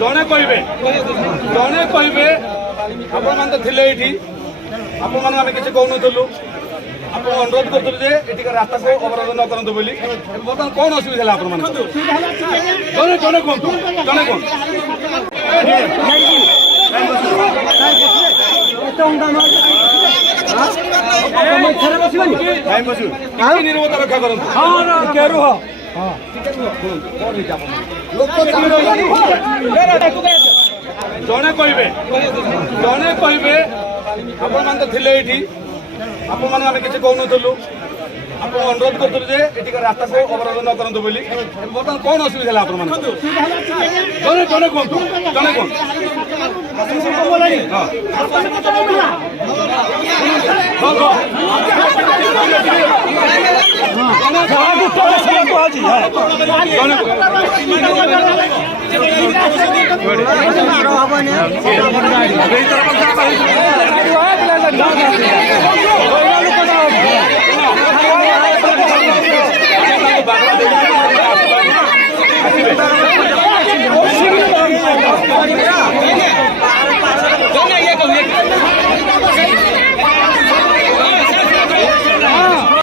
ଜଣେ କହିବେ ଆପଣମାନେ ତ ଥିଲେ ଏଇଠି, ଆପଣମାନଙ୍କୁ ଆମେ କିଛି କହୁନଥିଲୁ, ଆପଣ ଅନୁରୋଧ କରୁଥିଲୁ ଯେ ଏଠିକା ରାସ୍ତାକୁ ଅବରୋଧ ନ କରନ୍ତୁ ବୋଲି। ବର୍ତ୍ତମାନ କ'ଣ ଅସୁବିଧା ହେଲା ଆପଣମାନଙ୍କୁ? ଜଣେ କୁହନ୍ତୁ। ନିରବତା ରକ୍ଷା କରନ୍ତୁ। ଜଣେ କହିବେ ଆପଣମାନେ ତ ଥିଲେ ଏଇଠି, ଆପଣମାନଙ୍କୁ ଆମେ କିଛି କହୁନଥିଲୁ, ଆପଣ ଅନୁରୋଧ କରୁଥିଲୁ ଯେ ଏଠିକା ରାସ୍ତାକୁ ଅବରୋଧ ନ କରନ୍ତୁ ବୋଲି। ବର୍ତ୍ତମାନ କ'ଣ ଅସୁବିଧା ହେଲା ଆପଣମାନଙ୍କୁ? ଜଣେ କୁହନ୍ତୁ। ଜଣେ